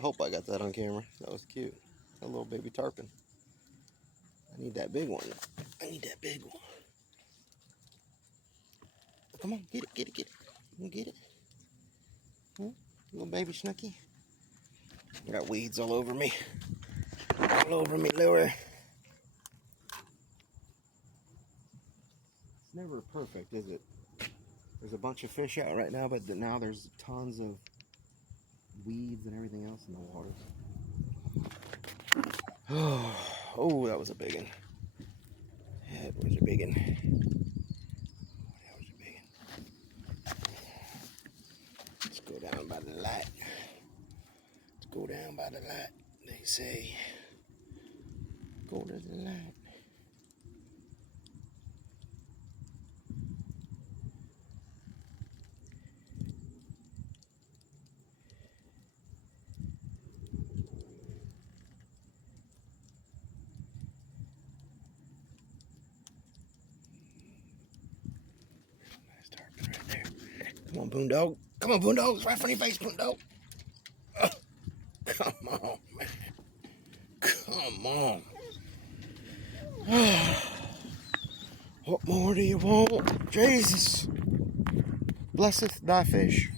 I hope I got that on camera. That was cute. A little baby tarpon. I need that big one. I need that big one. Come on, get it, get it, get it. You get it? Huh? Little baby snooky. I got weeds all over me. All over me lure. It's never perfect, is it? There's a bunch of fish out right now, but now there's tons of weeds and everything else in the water. Oh, that was a big one. That was a big one. That was a big one. Let's go down by the light. Let's go down by the light. They say, go to the light. Come on, POON-DOG. Come on, POON-DOG. It's right in front of your face, POON-DOG. Oh, come on, man. Come on. What more do you want? Jesus. Blesseth thy fish.